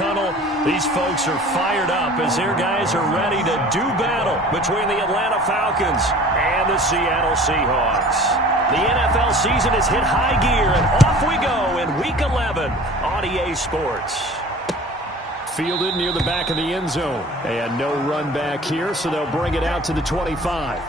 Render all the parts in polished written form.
tunnel. These folks are fired up as their guys are ready to do battle between the Atlanta Falcons and the Seattle Seahawks. The NFL season has hit high gear, and off we go in Week 11 on EA Sports. Fielded near the back of the end zone. And no run back here, so they'll bring it out to the 25.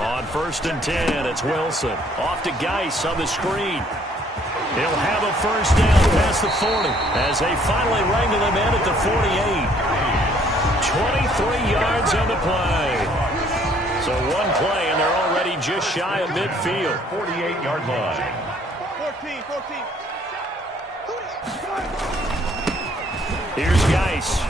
On 1st and 10, it's Wilson. Off to Geis on the screen. He'll have a first down past the 40 as they finally wrangle him in at the 48. 23 yards on the play. So one play, and they're already just shy of midfield. 48-yard line. 14. Here's Geis.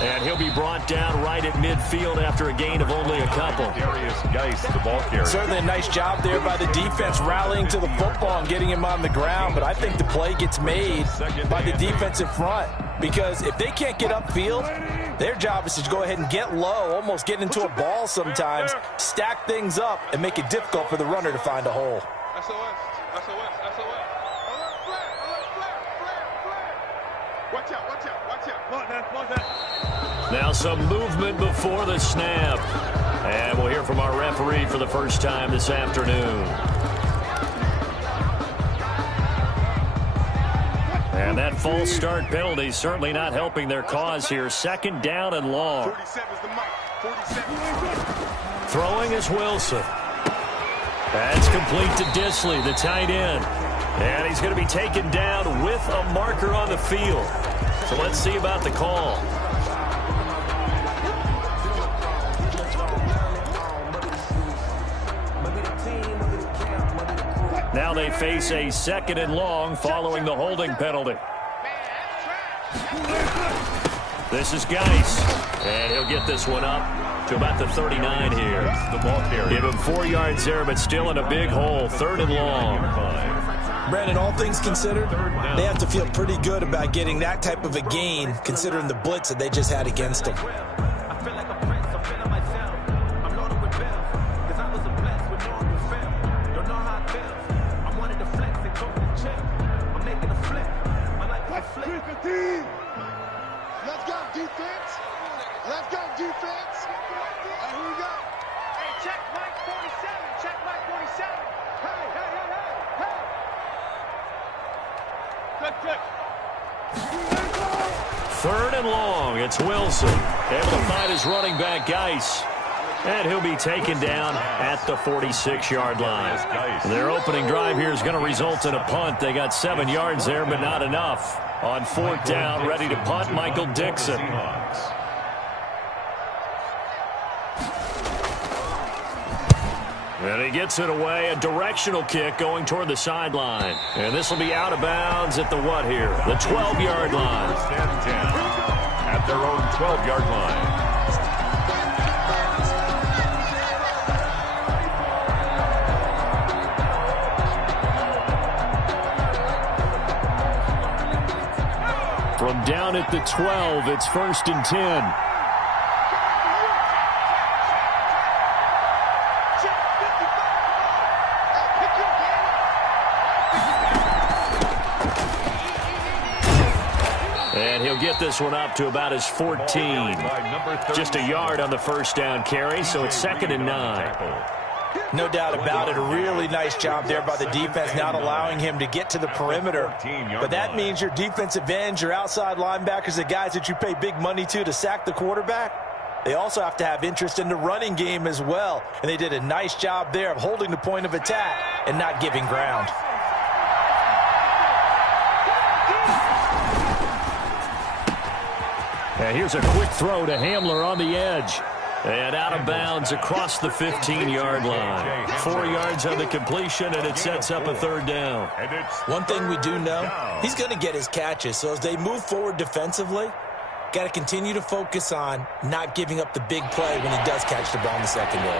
And he'll be brought down right at midfield after a gain of only a couple. Darius Geis, the ball carrier. Certainly a nice job there by the defense rallying to the football and getting him on the ground. But I think the play gets made by the defense in front. Because if they can't get upfield, their job is to go ahead and get low, almost get into a ball sometimes, stack things up, and make it difficult for the runner to find a hole. Watch out. Now some movement before the snap. And we'll hear from our referee for the first time this afternoon. And that false start penalty certainly not helping their cause here. 2nd down and long. 47's the mic. 47. Throwing is Wilson. That's complete to Disley, the tight end. And he's going to be taken down with a marker on the field. So let's see about the call. Now they face a 2nd and long following the holding penalty. This is Geis. And he'll get this one up to about the 39 here. The ball carrier. Give him 4 yards there, but still in a big hole. 3rd and long. Brandon, all things considered, they have to feel pretty good about getting that type of a gain, considering the blitz that they just had against them. Let's go, defense. Let's go, defense. Here we go. Hey, check Mike 47. Check Mike 47. Hey. Check. 3rd and long. It's Wilson. Able to find his running back, Geis. And he'll be taken down at the 46-yard line. Their opening drive here is going to result in a punt. They got 7 yards there, but not enough. On 4th down, ready to punt, Michael Dixon. And he gets it away. A directional kick going toward the sideline. And this will be out of bounds at the what here? The 12-yard line. 1st and 10 at their own 12-yard line. From down at the 12, it's 1st and 10. And he'll get this one up to about his 14. Just a yard on the 1st down carry, so it's 2nd and 9. No doubt about it. A really nice job there by the defense, not allowing him to get to the perimeter. But that means your defensive ends, your outside linebackers, the guys that you pay big money to sack the quarterback, they also have to have interest in the running game as well. And they did a nice job there of holding the point of attack and not giving ground. And here's a quick throw to Hamler on the edge. And out of bounds across the 15-yard line. 4 yards on the completion, and it sets up a 3rd down. One thing we do know, he's going to get his catches. So as they move forward defensively, got to continue to focus on not giving up the big play when he does catch the ball in the secondary.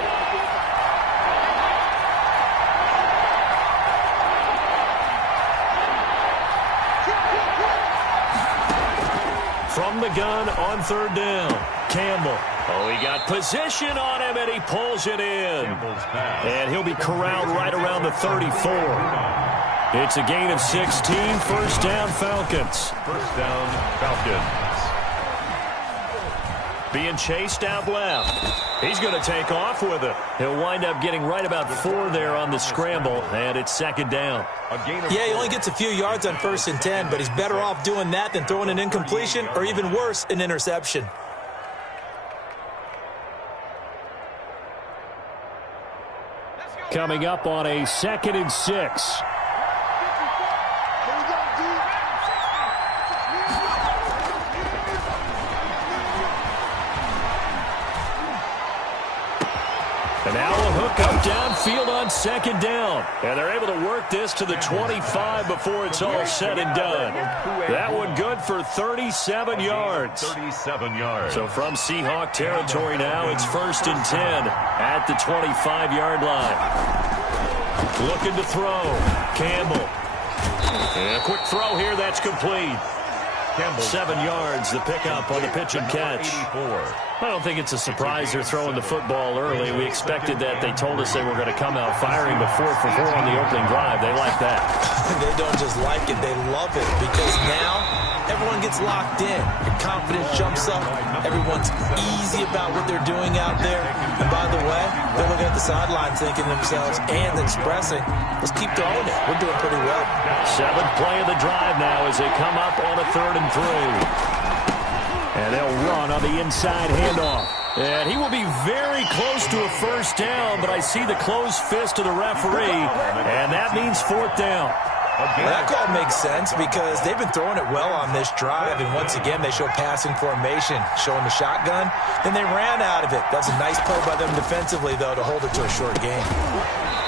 from the gun on third down. Campbell. Oh, he got position on him, and he pulls it in. And he'll be corralled right around the 34. It's a gain of 16. First down, Falcons. First down, Falcons. Being chased out left. He's going to take off with it. He'll wind up getting right about 4 there on the scramble, and it's second down. Yeah, he only gets a few yards on 1st and 10, but he's better off doing that than throwing an incompletion or even worse, an interception. Coming up on a 2nd and 6. And now a hook up downfield on second down. And they're able to work this to the 25 before it's all said and done. That one good for 37 yards. 37 yards. So from Seahawk territory now, it's 1st and 10 at the 25-yard line. Looking to throw. Campbell. And a quick throw here, that's complete. 7 yards, the pickup on the pitch and catch. I don't think it's a surprise they're throwing the football early. We expected that. They told us they were going to come out firing the 4 for 4 on the opening drive. They like that. They don't just like it, they love it, because now everyone gets locked in. Your confidence jumps up. Everyone's easy about what they're doing out there. And by the way, they're looking at the sideline thinking to themselves and expressing, let's keep throwing it. We're doing pretty well. 7th play of the drive now as they come up on a 3rd and 3. And they'll run on the inside handoff. And he will be very close to a first down, but I see the closed fist of the referee, and that means 4th down. That call makes sense because they've been throwing it well on this drive, and once again they show passing formation, showing the shotgun. Then they ran out of it. That's a nice play by them defensively, though, to hold it to a short game.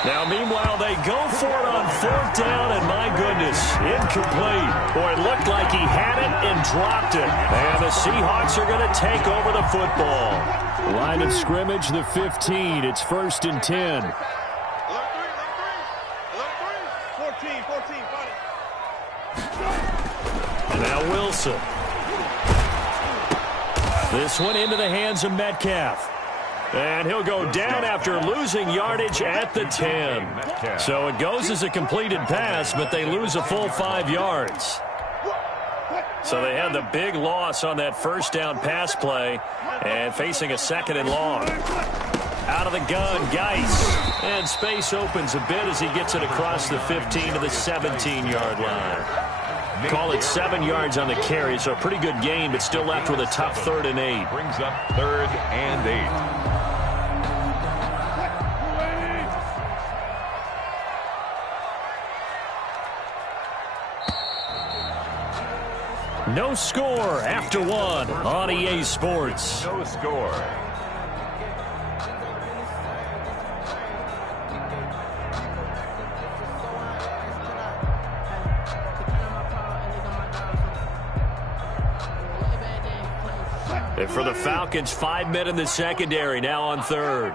Now, meanwhile, they go for it on 4th down, and my goodness, incomplete. Boy, it looked like he had it and dropped it. And the Seahawks are going to take over the football. Line of scrimmage, the 15. It's 1st and 10. 14, And now Wilson. This one into the hands of Metcalf. And he'll go down after losing yardage at the 10. So it goes as a completed pass, but they lose a full 5 yards. So they had the big loss on that first down pass play and facing a 2nd and long. Out of the gun, Geis. And space opens a bit as he gets it across the 15 to the 17-yard line. Call it 7 yards on the carry, so a pretty good gain, but still left with a tough 3rd and 8. Brings up 3rd and 8. No score after 1 on EA Sports. No score. And for the Falcons, 5 men in the secondary, now on 3rd.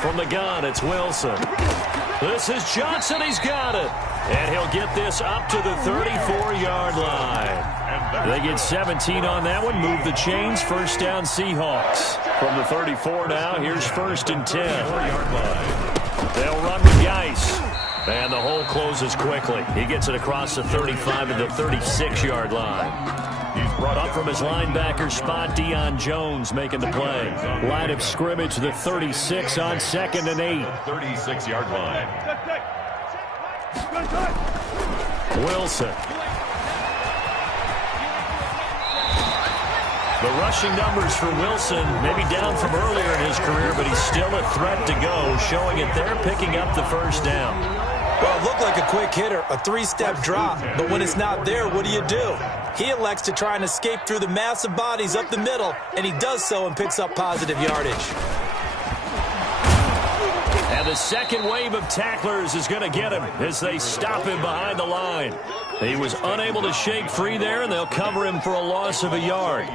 From the gun, it's Wilson. This is Johnson. He's got it. And he'll get this up to the 34-yard line. They get 17 on that one. Move the chains. First down, Seahawks. From the 34 now, here's 1st and 10. They'll run with Geis. And the hole closes quickly. He gets it across the 35 to the 36-yard line. He's brought up from his linebacker spot. Deion Jones making the play. Line of scrimmage, the 36 on 2nd and 8. 36-yard line. Wilson. The rushing numbers for Wilson, maybe down from earlier in his career, but he's still a threat to go, showing it there, picking up the first down. Well, it looked like a quick hitter, a 3-step drop, but when it's not there, what do? He elects to try and escape through the massive bodies up the middle, and he does so and picks up positive yardage. And the second wave of tacklers is going to get him as they stop him behind the line. He was unable to shake free there, and they'll cover him for a loss of a yard.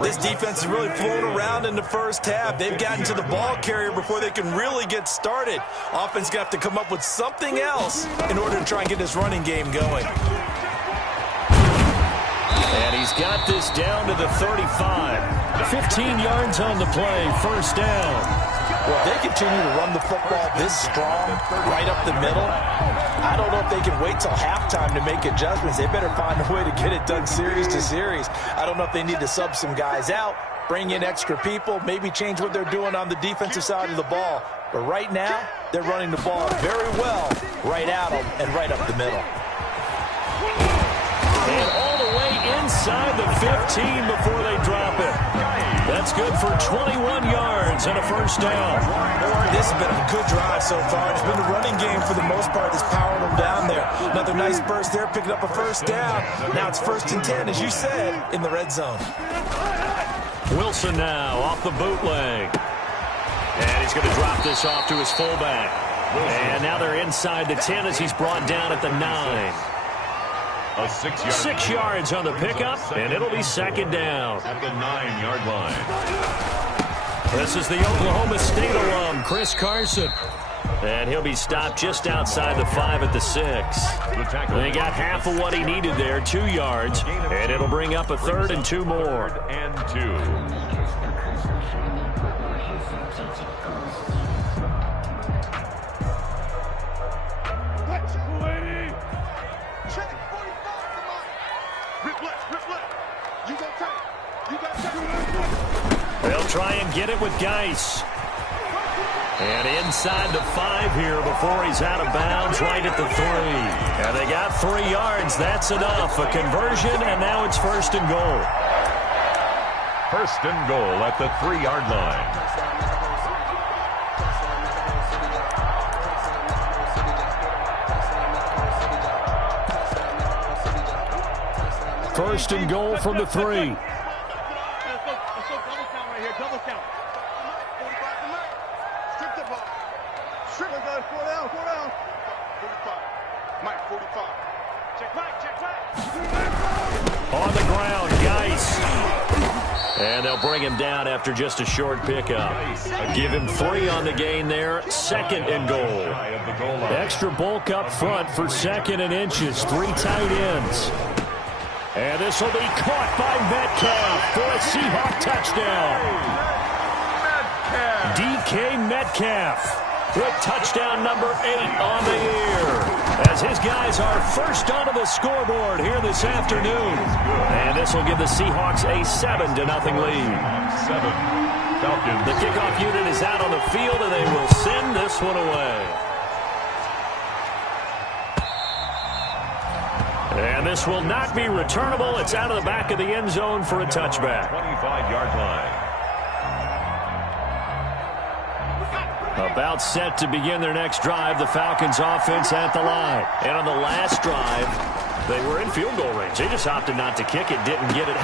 This defense is really flown around in the first half. They've gotten to the ball carrier before they can really get started. Offense got to come up with something else in order to try and get this running game going. And he's got this down to the 35. 15 yards on the play, first down. Well, if they continue to run the football this strong, right up the middle, I don't know if they can wait till halftime to make adjustments. They better find a way to get it done series to series. I don't know if they need to sub some guys out, bring in extra people, maybe change what they're doing on the defensive side of the ball. But right now, they're running the ball very well right at them and right up the middle. And all the way inside the 15 before they drop it. That's good for 21 yards and a first down. This has been a good drive so far. It's been the running game for the most part that's powering them down there. Another nice burst there, picking up a first down. Now it's 1st and 10, as you said, in the red zone. Wilson now off the bootleg. And he's going to drop this off to his fullback. And now they're inside the 10 as he's brought down at the 9. 6 yards on the pickup, and it'll be second down. At the 9-yard line. This is the Oklahoma State alum, Chris Carson. And he'll be stopped just outside the 5 at the 6. They got half of what he needed there, 2 yards, and it'll bring up a 3rd and 2 more. And 2. They'll try and get it with Geis. And inside the 5 here before he's out of bounds right at the 3. And they got 3 yards. That's enough. A conversion, and now it's 1st and goal. 1st and goal at the 3-yard line. 1st and goal from the 3. On the ground, Geis. And they'll bring him down after just a short pickup. Give him 3 on the gain there. 2nd and goal. Extra bulk up front for 2nd and inches. 3 tight ends. And this will be caught by Metcalf for a Seahawk touchdown. DK Metcalf with touchdown number 8 on the year. As his guys are first onto the scoreboard here this afternoon. And this will give the Seahawks a 7-0 lead. 7. Falcons. The kickoff unit is out on the field, and they will send this one away. And this will not be returnable. It's out of the back of the end zone for a touchback. 25-yard line. About set to begin their next drive, the Falcons offense at the line. And on the last drive, they were in field goal range. They just opted not to kick it, didn't get it.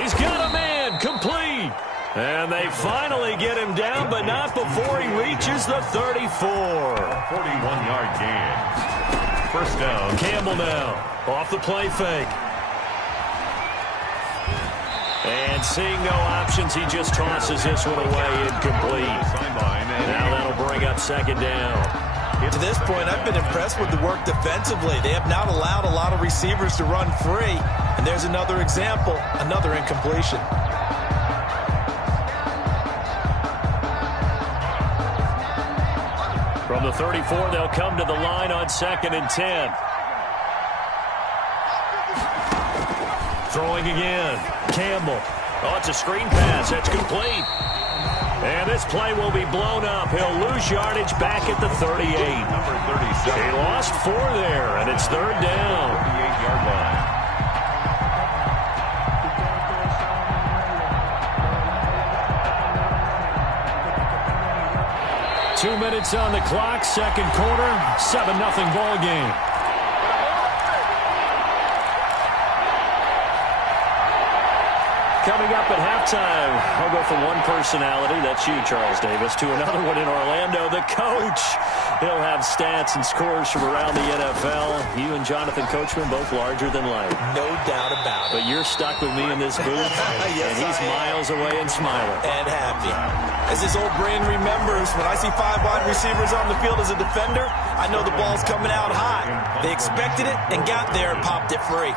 He's got a man, complete. And they finally get him down, but not before he reaches the 34. 41-yard gain. 1st down. Campbell now, off the play fake. And seeing no options, he just tosses this one away incomplete. Now that'll bring up 2nd down. To this point, I've been impressed with the work defensively. They have not allowed a lot of receivers to run free. And there's another example, another incompletion. From the 34, they'll come to the line on 2nd and 10. Throwing again. Campbell. Oh, it's a screen pass. That's complete. And this play will be blown up. He'll lose yardage back at the 38. Number 37. He lost 4 there, and it's 3rd down. 38-yard line. Two minutes on the clock, 2nd quarter, 7-0 ball game. Coming up at halftime, I'll go from one personality, that's you, Charles Davis, to another one in Orlando, the coach. He'll have stats and scores from around the NFL. You and Jonathan Coachman, both larger than life. No doubt about it. But you're stuck with me in this booth, Yes, and he's miles away and smiling. And happy. As his old brain remembers, when I see 5 wide receivers on the field as a defender, I know the ball's coming out hot. They expected it and got there and popped it free.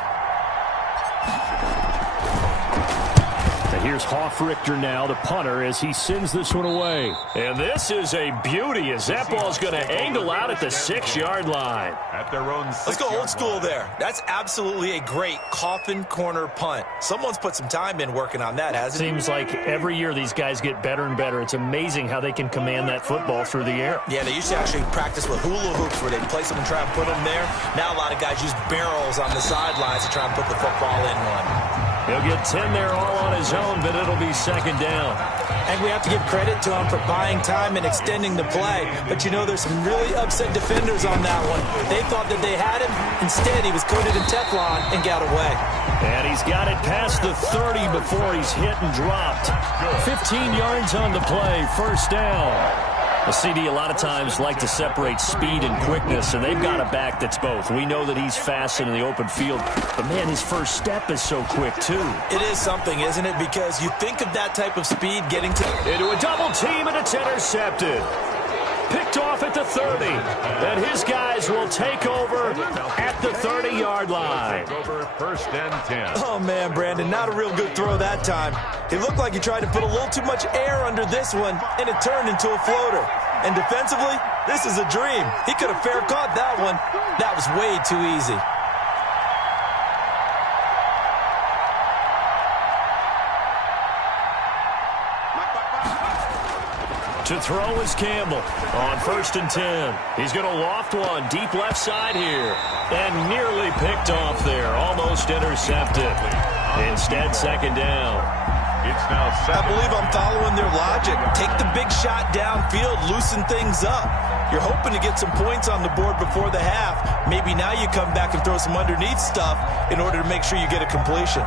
Here's Hoffrichter now, the punter, as he sends this one away. And this is a beauty as that ball's going to angle out at the 6-yard line. At their own 6-yard line. Let's go old school there. That's absolutely a great coffin corner punt. Someone's put some time in working on that, hasn't it? Seems like every year these guys get better and better. It's amazing how they can command that football through the air. Yeah, they used to actually practice with hula hoops where they'd place them and try and put them there. Now a lot of guys use barrels on the sidelines to try and put the football in one. He'll get 10 there all on his own, but it'll be second down. And we have to give credit to him for buying time and extending the play. But, you know, there's some really upset defenders on that one. They thought that they had him. Instead, he was coated in Teflon and got away. And he's got it past the 30 before he's hit and dropped. 15 yards on the play, first down. The CD a lot of times like to separate speed and quickness, and they've got a back that's both. We know that he's fast in the open field, but, man, his first step is so quick, too. It is something, isn't it? Because you think of that type of speed getting to... Into a double team, and it's intercepted. Picked off at the 30. And his guys will take over at the 30-yard line. First and 10. Oh, man, Brandon, not a real good throw that time. It looked like he tried to put a little too much air under this one, and it turned into a floater. And defensively, this is a dream. He could have fair caught that one. That was way too easy. To throw is Campbell on first and 10. He's going to loft one deep left side here. And nearly picked off there. Almost intercepted. Instead, second down. It's now 7. I believe I'm following their logic. Take the big shot downfield, loosen things up. You're hoping to get some points on the board before the half. Maybe now you come back and throw some underneath stuff in order to make sure you get a completion.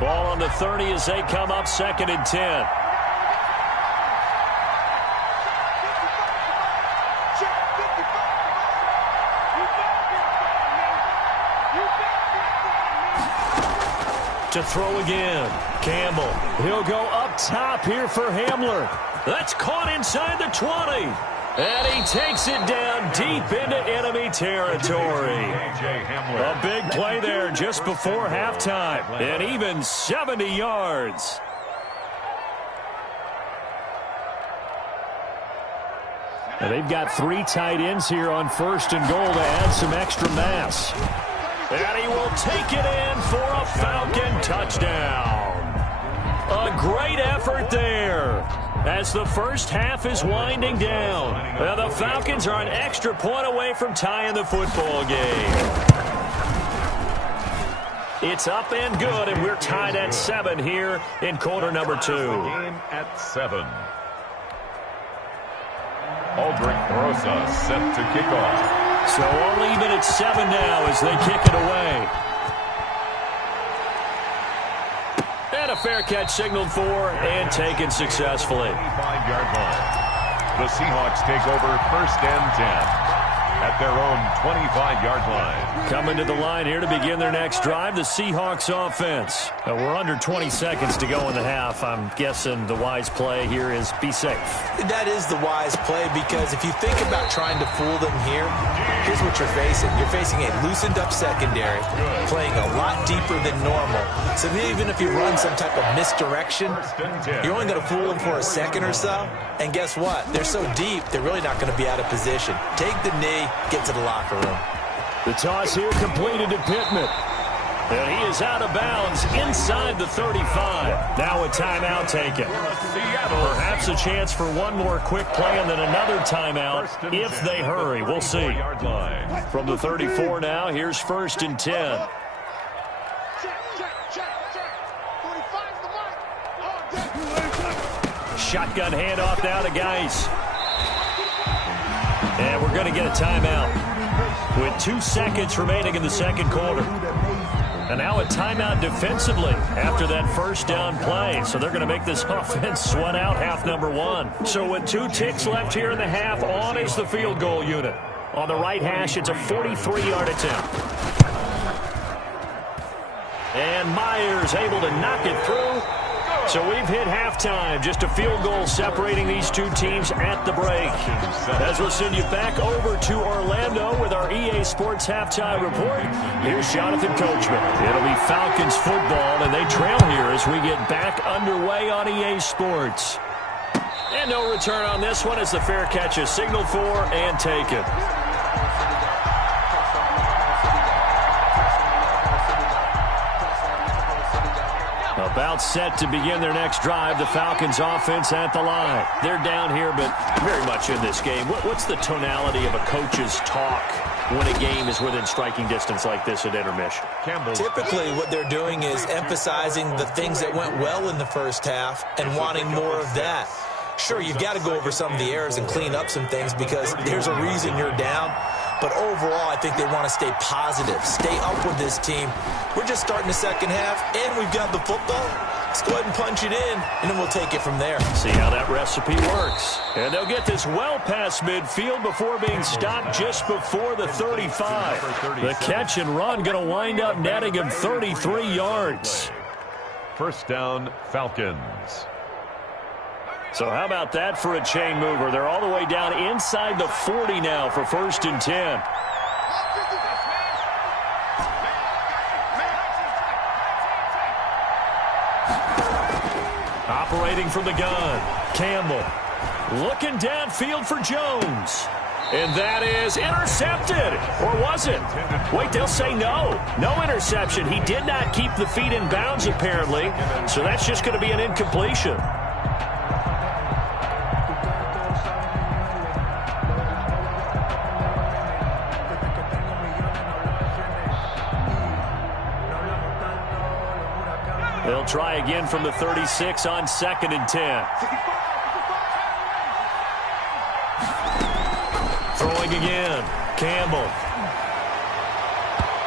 Ball on the 30 as they come up second and 10. To throw again. Campbell. He'll go up top here for Hamler. That's caught inside the 20. And he takes it down deep into enemy territory. A big play there just before halftime. And even 70 yards. And they've got 3 tight ends here on first and goal to add some extra mass. And he will take it in for a Falcon touchdown. A great effort there as the first half is winding down. Well, the Falcons are an extra point away from tying the football game. It's up and good, and we're tied at 7 here in quarter number 2. Game at 7. Aldrich Rosa set to kick off. So only even at 7 now as they kick it away. And a fair catch signaled for and taken successfully. 25-yard line. The Seahawks take over first and 10 at their own 25-yard line. Coming to the line here to begin their next drive, the Seahawks offense. We're under 20 seconds to go in the half. I'm guessing the wise play here is be safe. That is the wise play, because if you think about trying to fool them here, here's what you're facing. You're facing a loosened up secondary, playing a lot deeper than normal. So even if you run some type of misdirection, you're only going to fool them for a second or so. And guess what? They're so deep, they're really not going to be out of position. Take the knee, get to the locker room. The toss here completed to Pittman. And he is out of bounds inside the 35. Now a timeout taken. Perhaps a chance for one more quick play and then another timeout if they hurry. We'll see. From the 34 now, here's first and 10. Shotgun handoff now to Geis. And we're going to get a timeout with 2 seconds remaining in the second quarter. And now a timeout defensively after that first down play. So they're going to make this offense sweat out half number 1. So with 2 ticks left here in the half, on is the field goal unit. On the right hash, it's a 43-yard attempt. And Myers able to knock it through. So we've hit halftime. Just a field goal separating these two teams at the break. As we'll send you back over to Orlando with our EA Sports Halftime Report, here's Jonathan Coachman. It'll be Falcons football, and they trail here as we get back underway on EA Sports. And no return on this one as the fair catch is signaled for and taken. About set to begin their next drive, the Falcons offense at the line. They're down here, but very much in this game. What's the tonality of a coach's talk when a game is within striking distance like this at intermission? Typically, what they're doing is emphasizing the things that went well in the first half and wanting more of that. Sure, you've got to go over some of the errors and clean up some things because there's a reason you're down. But overall, I think they want to stay positive, stay up with this team. We're just starting the second half, and we've got the football. Let's go ahead and punch it in, and then we'll take it from there. See how that recipe works. And they'll get this well past midfield before being stopped just before the 35. The catch and run going to wind up netting him 33 yards. First down, Falcons. So how about that for a chain mover? They're all the way down inside the 40 now for 1st and 10. Operating from the gun, Campbell. Looking downfield for Jones. And that is intercepted. Or was it? Wait, they'll say no. No interception. He did not keep the feet in bounds, apparently. So that's just going to be an incompletion. They'll try again from the 36 on 2nd and 10. Throwing again. Campbell.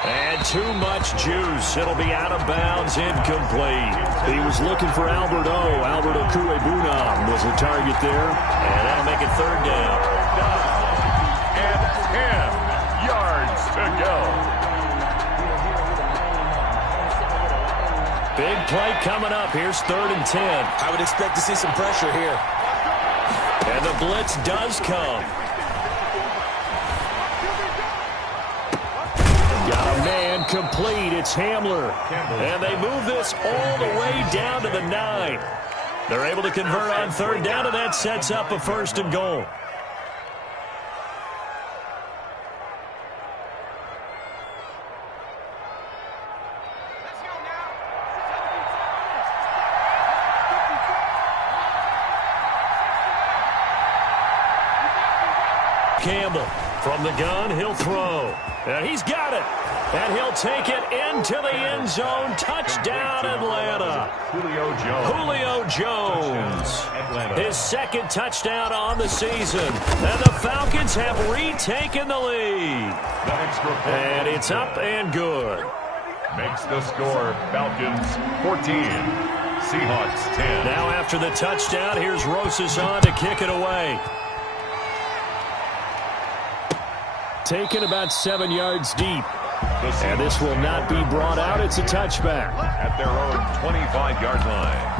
And too much juice. It'll be out of bounds, incomplete. He was looking for Albert O. Albert Okuebunam was the target there. And that'll make it 3rd down. And 10 yards to go. Big play coming up. Here's 3rd and 10. I would expect to see some pressure here. And the blitz does come. Got a man complete. It's Hamler. And they move this all the way down to the 9. They're able to convert on 3rd down, and that sets up a 1st and goal. Campbell from the gun, he'll throw. And he's got it. And he'll take it into the end zone. Touchdown, Atlanta. Julio Jones. His 2nd touchdown on the season. And the Falcons have retaken the lead. And it's up and good. Makes the score Falcons 14. Seahawks 10. Now after the touchdown, here's Rosas on to kick it away. Taken about 7 yards deep. And this will not be brought out. It's a touchback. At their own 25-yard line.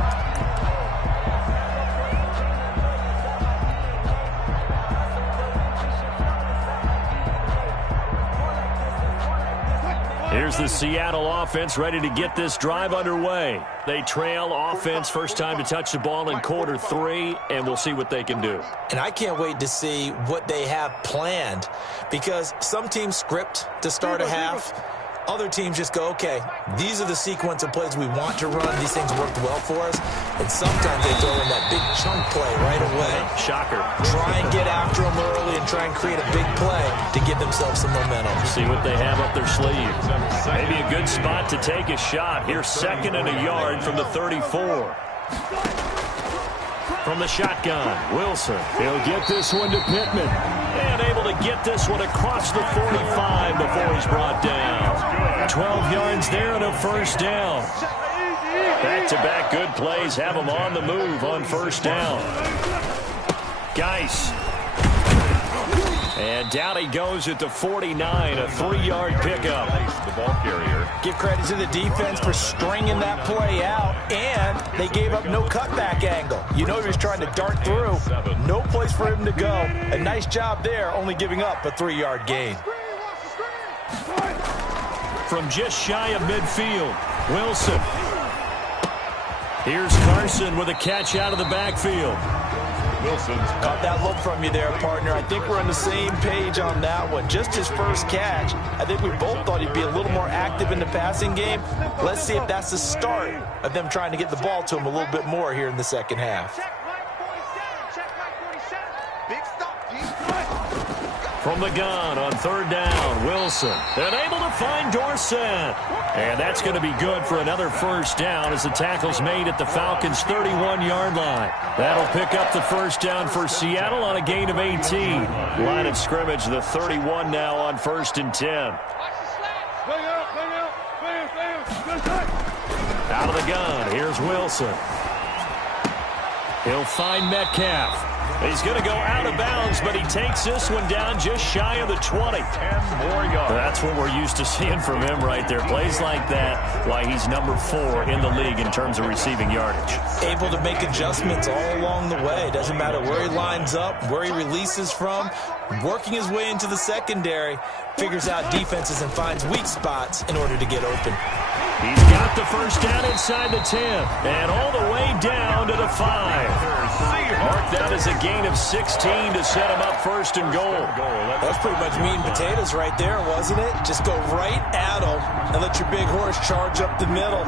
Here's the Seattle offense ready to get this drive underway. They trail offense first time to touch the ball in quarter 3, and we'll see what they can do. And I can't wait to see what they have planned because some teams script to start a half. Other teams just go, okay, these are the sequence of plays we want to run. These things worked well for us. And sometimes they throw in that big chunk play right away. Shocker. Try and get after them early and try and create a big play to give themselves some momentum. See what they have up their sleeve. Maybe a good spot to take a shot. Here's 2nd and a yard from the 34. From the shotgun, Wilson. He'll get this one to Pittman. And able to get this one across the 45 before he's brought down. 12 yards there and a 1st down. Back-to-back good plays have him on the move on 1st down. Geis. And down he goes at the 49, a 3-yard pickup. The ball carrier. Give credit to the defense for stringing that play out, and they gave up no cutback angle. You know he was trying to dart through. No place for him to go. A nice job there, only giving up a 3-yard gain. From just shy of midfield, Wilson. Here's Carson with a catch out of the backfield. Wilson's Caught that look from you there, partner. I think we're on the same page on that one. Just his first catch. I think we both thought he'd be a little more active in the passing game. Let's see if that's the start of them trying to get the ball to him a little bit more here in the second half. Check Mike 47. Big stop, deep. From the gun on 3rd down, Wilson. And able to find Dorsett. And that's going to be good for another first down as the tackle's made at the Falcons' 31-yard line. That'll pick up the first down for Seattle on a gain of 18. Line of scrimmage, the 31 now on 1st and 10. Out of the gun, here's Wilson. He'll find Metcalf. He's going to go out of bounds, but he takes this one down just shy of the 20. 10 more yards. That's what we're used to seeing from him right there. Plays like that, why he's number 4 in the league in terms of receiving yardage. Able to make adjustments all along the way. Doesn't matter where he lines up, where he releases from. Working his way into the secondary, figures out defenses and finds weak spots in order to get open. He's got the first down inside the 10 and all the way down to the 5. Mark that as a gain of 16 to set him up 1st and goal. That's pretty much meat and potatoes right there, wasn't it? Just go right at him and let your big horse charge up the middle.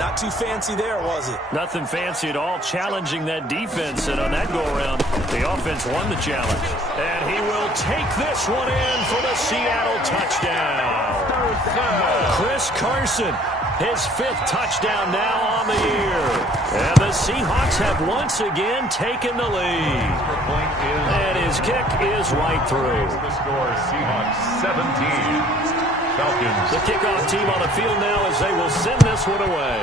Not too fancy there, was it? Nothing fancy at all, challenging that defense, and on that go-around, the offense won the challenge. And he will take this one in for the Seattle touchdown. Chris Carson, his 5th touchdown now on the year. And the Seahawks have once again taken the lead. And his kick is right through. The score, Seahawks 17. Falcons. The kickoff team on the field now as they will send this one away.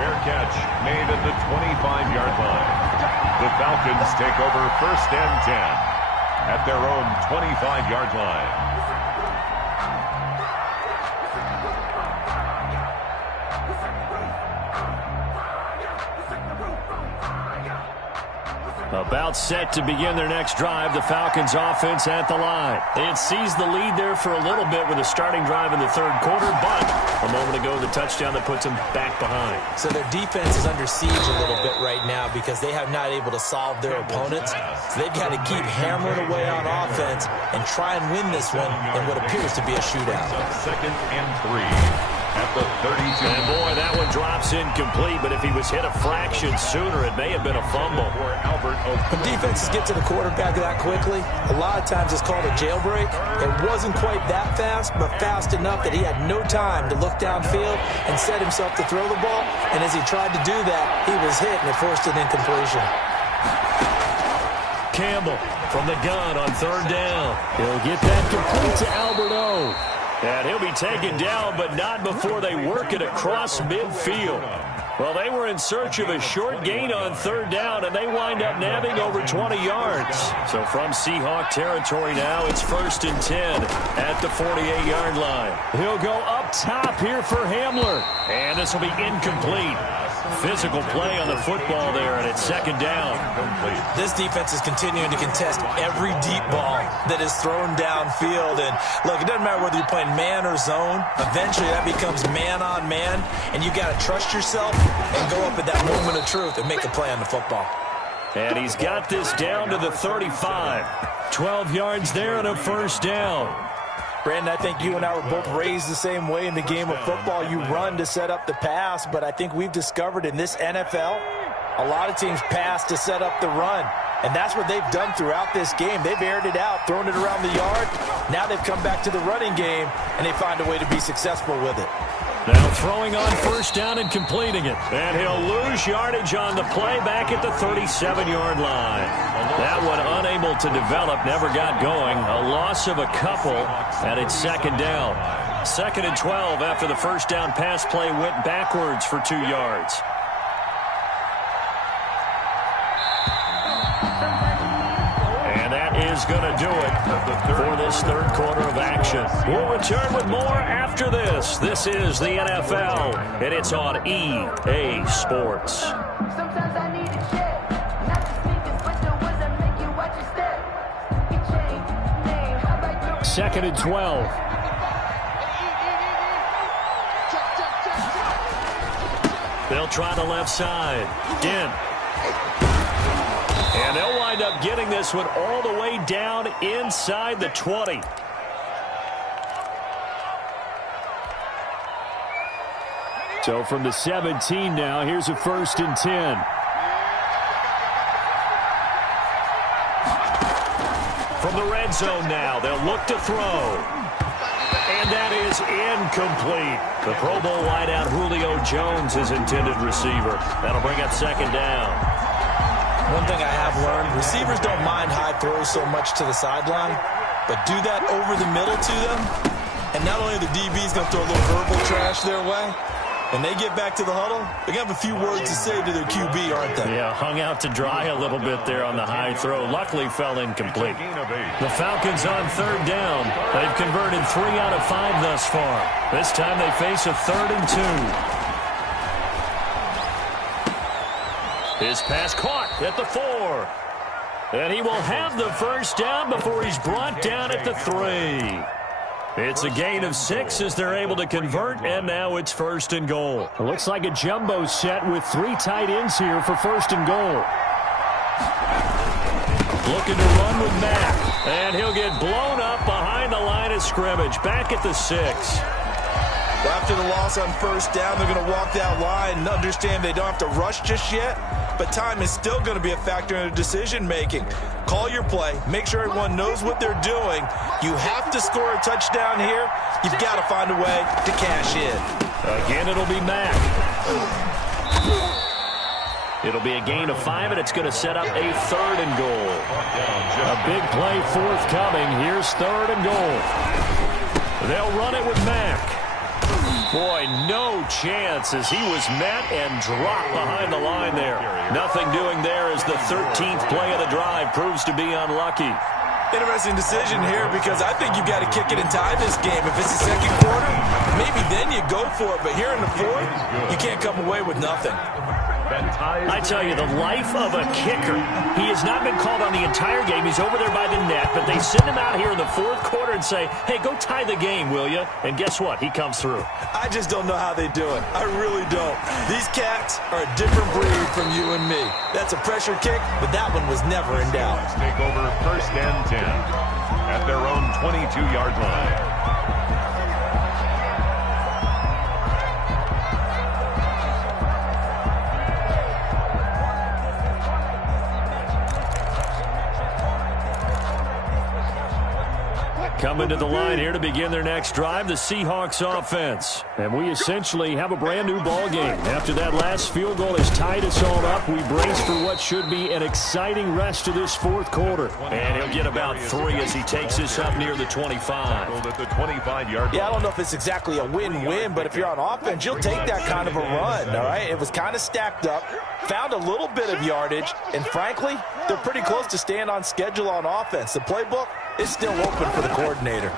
Fair catch made at the 25-yard line. The Falcons take over 1st and 10 at their own 25-yard line. About set to begin their next drive, the Falcons offense at the line. It seized the lead there for a little bit with a starting drive in the 3rd quarter, but a moment ago the touchdown that puts them back behind. So their defense is under siege a little bit right now because they have not able to solve their opponents. So they've got to keep hammering away on offense and try and win this one in what appears to be a shootout. 2nd and 3. At the 32. And boy, that one drops incomplete, but if he was hit a fraction sooner, it may have been a fumble. When defenses get to the quarterback that quickly, a lot of times it's called a jailbreak. It wasn't quite that fast, but fast enough that he had no time to look downfield and set himself to throw the ball. And as he tried to do that, he was hit and it forced an incompletion. Campbell from the gun on 3rd down. He'll get that complete to Albert O. And he'll be taken down, but not before they work it across midfield. Well, they were in search of a short gain on 3rd down, and they wind up nabbing over 20 yards. So from Seahawk territory now, it's 1st and 10 at the 48-yard line. He'll go up top here for Hamler, and this will be incomplete. Physical play on the football there, and it's 2nd down. This defense is continuing to contest every deep ball that is thrown downfield. And look, it doesn't matter whether you're playing man or zone. Eventually, that becomes man on man, and you got to trust yourself and go up at that moment of truth and make a play on the football. And he's got this down to the 35. 12 yards there and a 1st down. Brandon, I think you and I were both raised the same way in the game of football. You run to set up the pass, but I think we've discovered in this NFL, a lot of teams pass to set up the run. And that's what they've done throughout this game. They've aired it out, thrown it around the yard. Now they've come back to the running game, and they find a way to be successful with it. Now throwing on 1st down and completing it. And he'll lose yardage on the play back at the 37-yard line. That one unable to develop, never got going. A loss of a couple, and it's 2nd down. 2nd and 12 after the 1st down pass play went backwards for 2 yards. is going to do it for this third quarter of action. We'll return with more after this. This is the NFL, and it's on EA Sports. Sometimes I need a check, not the sneakers, but the ones that make you watch your step. You change name, how about you? 2nd and 12. They'll try the left side. Dent. And they'll wind up getting this one all the way down inside the 20. So from the 17 now, here's a 1st and 10. From the red zone now, they'll look to throw. And that is incomplete. The Pro Bowl wideout Julio Jones is intended receiver. That'll bring up 2nd down. One thing I have learned, receivers don't mind high throws so much to the sideline, but do that over the middle to them, and not only the DB's going to throw a little verbal trash their way, when they get back to the huddle, they're going to have a few words to say to their QB, aren't they? Yeah, hung out to dry a little bit there on the high throw. Luckily fell incomplete. The Falcons on 3rd down. They've converted 3 out of 5 thus far. This time they face a 3rd and 2. His pass caught at the 4. And he will have the 1st down before he's brought down at the 3. It's a gain of 6 as they're able to convert, and now it's 1st and goal. It looks like a jumbo set with 3 tight ends here for 1st and goal. Looking to run with Mack, and he'll get blown up behind the line of scrimmage, back at the 6. Well, after the loss on 1st down, they're going to walk that line and understand they don't have to rush just yet, but time is still going to be a factor in their decision-making. Call your play. Make sure everyone knows what they're doing. You have to score a touchdown here. You've got to find a way to cash in. Again, it'll be Mack. It'll be a gain of 5, and it's going to set up a 3rd and goal. A big play forthcoming. Here's 3rd and goal. They'll run it with Mack. Boy, no chance as he was met and dropped behind the line there. Nothing doing there as the 13th play of the drive proves to be unlucky. Interesting decision here because I think you've got to kick it and tie this game. If it's the 2nd quarter, maybe then you go for it. But here in the 4th, you can't come away with nothing. I tell you, the life of a kicker. He has not been called on the entire game. He's over there by the net, but they send him out here in the 4th quarter and say, hey, go tie the game, will you? And guess what? He comes through. I just don't know how they do it. I really don't. These cats are a different breed from you and me. That's a pressure kick, but that one was never in doubt. Take over 1st and 10 at their own 22-yard line. Coming to the line here to begin their next drive, the Seahawks offense. And we essentially have a brand-new ball game. After that last field goal has tied us all up, we brace for what should be an exciting rest to this 4th quarter. And he'll get about 3 as he takes this up near the 25. At the 25-yard Yeah, I don't know if it's exactly a win-win, but if you're on offense, you'll take that kind of a run, all right? It was kind of stacked up, found a little bit of yardage, and frankly, they're pretty close to staying on schedule on offense. The playbook is still open for the coordinator.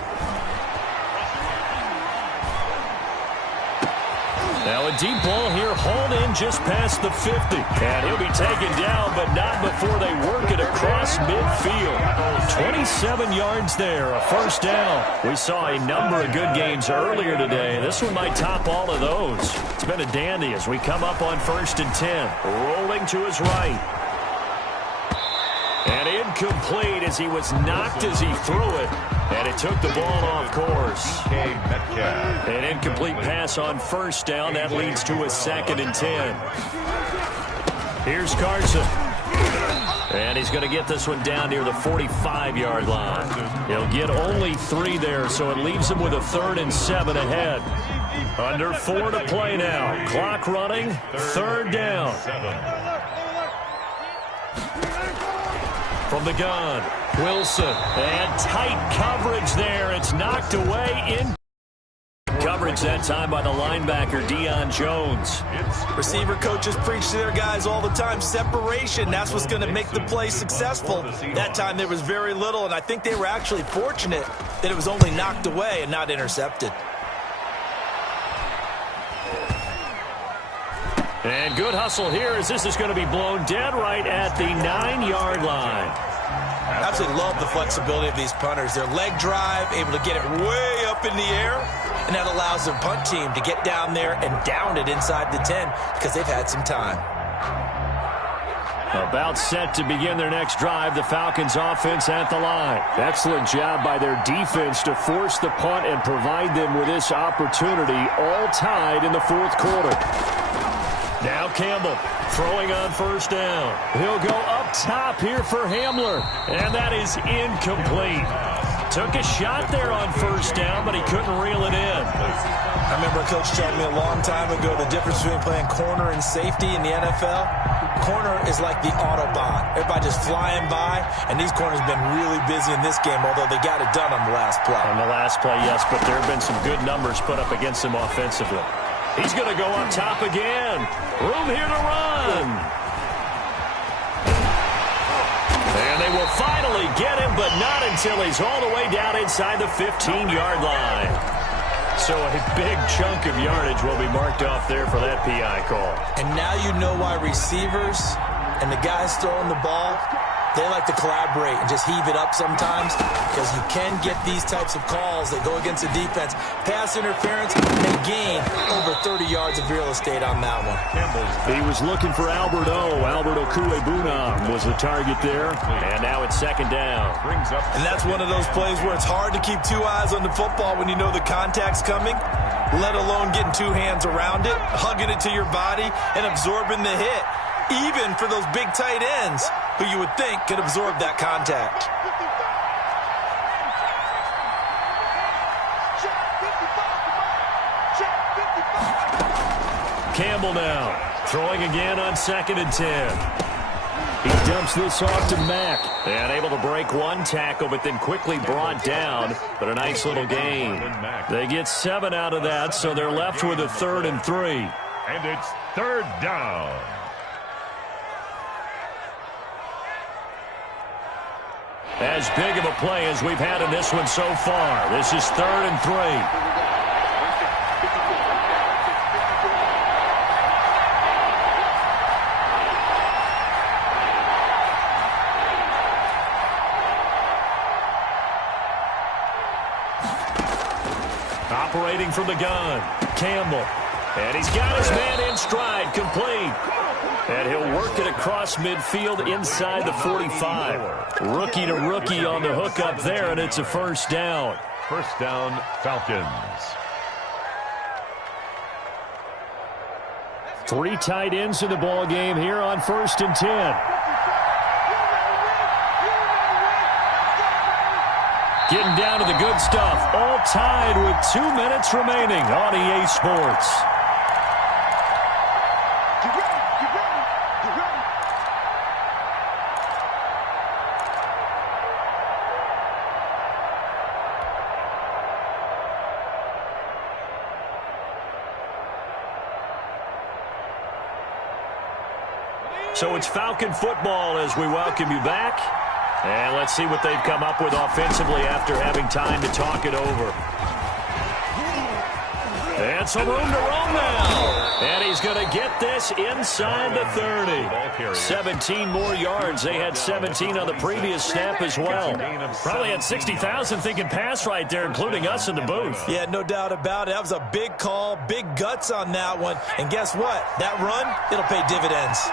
Now a deep ball here, hauled in just past the 50. And he'll be taken down, but not before they work it across midfield. 27 yards there, a 1st down. We saw a number of good games earlier today. This one might top all of those. It's been a dandy as we come up on 1st and 10. Rolling to his right. And incomplete as he was knocked as he threw it. And it took the ball off course. An incomplete pass on 1st down. That leads to a 2nd and 10. Here's Carson. And he's going to get this one down near the 45-yard line. He'll get only 3 there, so it leaves him with a 3rd and 7 ahead. Under 4 to play now. Clock running. 3rd down. From the gun, Wilson. And tight coverage there. It's knocked away in coverage. coverage that time by the linebacker, Deion Jones. Receiver coaches preach to their guys all the time. Separation, that's what's going to make the play successful. That time there was very little, and I think they were actually fortunate that it was only knocked away and not intercepted. And good hustle here as this is going to be blown dead right at the 9-yard line. I absolutely love the flexibility of these punters. Their leg drive, able to get it way up in the air, and that allows their punt team to get down there and down it inside the 10 because they've had some time. About set to begin their next drive, the Falcons offense at the line. Excellent job by their defense to force the punt and provide them with this opportunity, all tied in the fourth quarter. Now Campbell throwing on first down. He'll go up top here for Hamler, and that is incomplete. Took a shot there on first down, but he couldn't reel it in. I remember a coach telling me a long time ago the difference between playing corner and safety in the NFL. Corner is like the Autobahn. Everybody just flying by, and these corners have been really busy in this game, although they got it done on the last play. On the last play, yes, but there have been some good numbers put up against him offensively. He's going to go up top again. Room here to run. And they will finally get him, but not until he's all the way down inside the 15-yard line. So a big chunk of yardage will be marked off there for that PI call. And now you know why receivers and the guys throwing the ball, they like to collaborate and just heave it up sometimes because you can get these types of calls that go against the defense. Pass interference, they gain over 30 yards of real estate on that one. He was looking for Albert O. Albert Okuebunam was the target there. And now it's second down. And that's one of those plays where it's hard to keep two eyes on the football when you know the contact's coming, let alone getting two hands around it, hugging it to your body, and absorbing the hit. Even for those big tight ends who you would think could absorb that contact. Campbell now throwing again on 2nd and 10. He dumps this off to Mack. And able to break one tackle, but then quickly brought down. But a nice little gain. They get 7 out of that, so they're left with a 3rd and 3. And it's 3rd down. As big of a play as we've had in this one so far. This is 3rd and 3. Operating from the gun, Campbell. And he's got his man in stride, complete. And he'll work it across midfield inside the 45. Rookie to rookie on the hook up there, and it's a first down. First down, Falcons. 3 tight ends in the ball game here on 1st and 10. Getting down to the good stuff. All tied with 2 minutes remaining on EA Sports. So it's Falcon football as we welcome you back. And let's see what they've come up with offensively after having time to talk it over. And some room to roam now. And he's going to get this inside the 30. 17 more yards. They had 17 on the previous snap as well. Probably had 60,000 thinking pass right there, including us in the booth. Yeah, no doubt about it. That was a big call, big guts on that one. And guess what? That run, it'll pay dividends.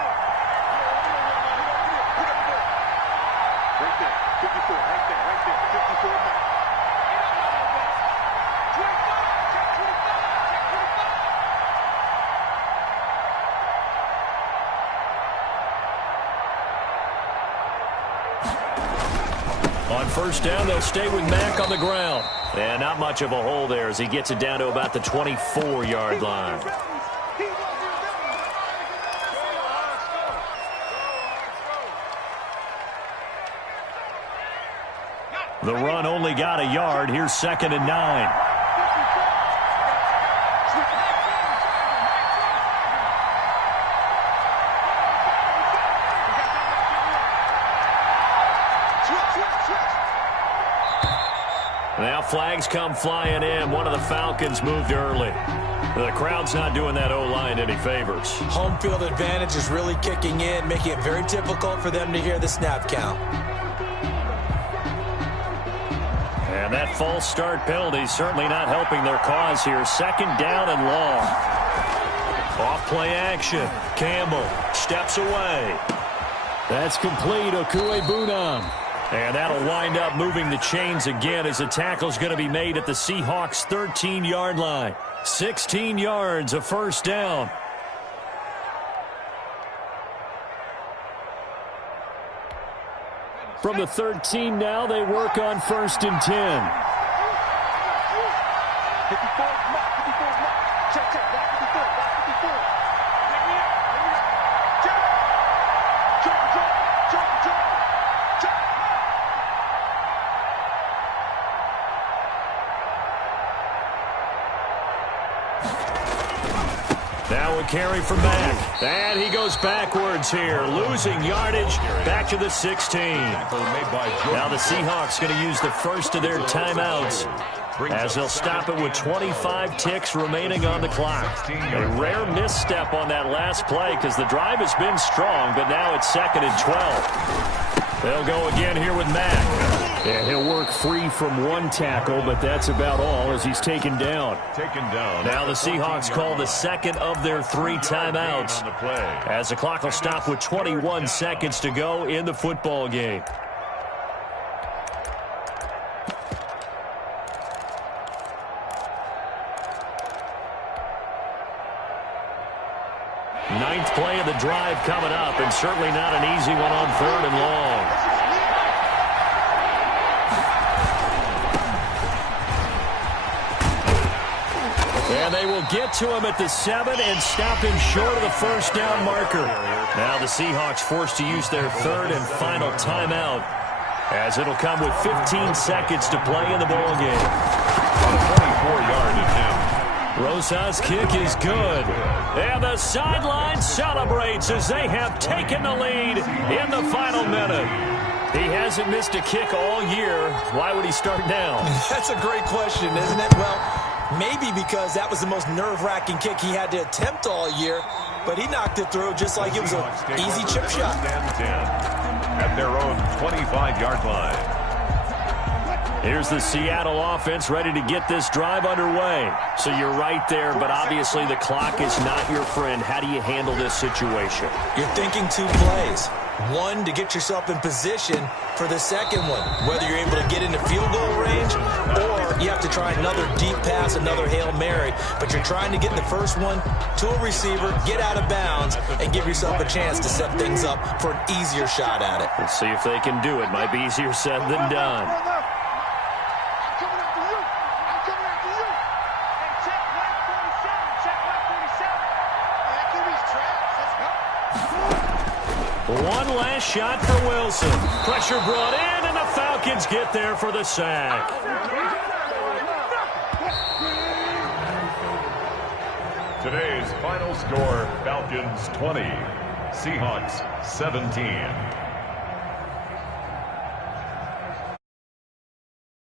On first down, they'll stay with Mack on the ground. And not much of a hole there as he gets it down to about the 24-yard line. The run only got a yard. Here's 2nd and 9. Now flags come flying in. One of the Falcons moved early. The crowd's not doing that O-line any favors. Home field advantage is really kicking in, making it very difficult for them to hear the snap count. And that false start penalty certainly not helping their cause here. Second down and long. Off-play action. Campbell steps away. That's complete. Okuebunam. And that'll wind up moving the chains again as the tackle's going to be made at the Seahawks' 13-yard line. 16 yards, a first down. From the 13 now, they work on 1st and 10. Now a carry from Mack. And he goes backwards here, losing yardage back to the 16. Now the Seahawks going to use the first of their timeouts as they'll stop it with 25 ticks remaining on the clock. A rare misstep on that last play because the drive has been strong, but now it's 2nd and 12. They'll go again here with Mack. And he'll work free from one tackle, but that's about all as he's taken down. Now the Seahawks call the second of their 3 timeouts as the clock will stop with 21 seconds to go in the football game. Ninth play of the drive coming up, and certainly not an easy one on 3rd and long. And they will get to him at the 7 and stop him short of the first down marker. Now the Seahawks forced to use their 3rd and final timeout as it'll come with 15 seconds to play in the ball game. 24-yard attempt. Rosa's kick is good. And the sideline celebrates as they have taken the lead in the final minute. He hasn't missed a kick all year. Why would he start now? That's a great question, isn't it? Well, maybe because that was the most nerve-wracking kick he had to attempt all year, but he knocked it through just like it was an easy chip shot. At their own 25-yard line. Here's the Seattle offense ready to get this drive underway. So you're right there, but obviously the clock is not your friend. How do you handle this situation? You're thinking 2 plays. One, to get yourself in position for the second one, whether you're able to get into field goal range or you have to try another deep pass, another Hail Mary. But you're trying to get the first one to a receiver, get out of bounds, and give yourself a chance to set things up for an easier shot at it. Let's see if they can do it. Might be easier said than done. One last shot for Wilson. Pressure brought in, and the Falcons get there for the sack. Today's final score, Falcons 20, Seahawks 17.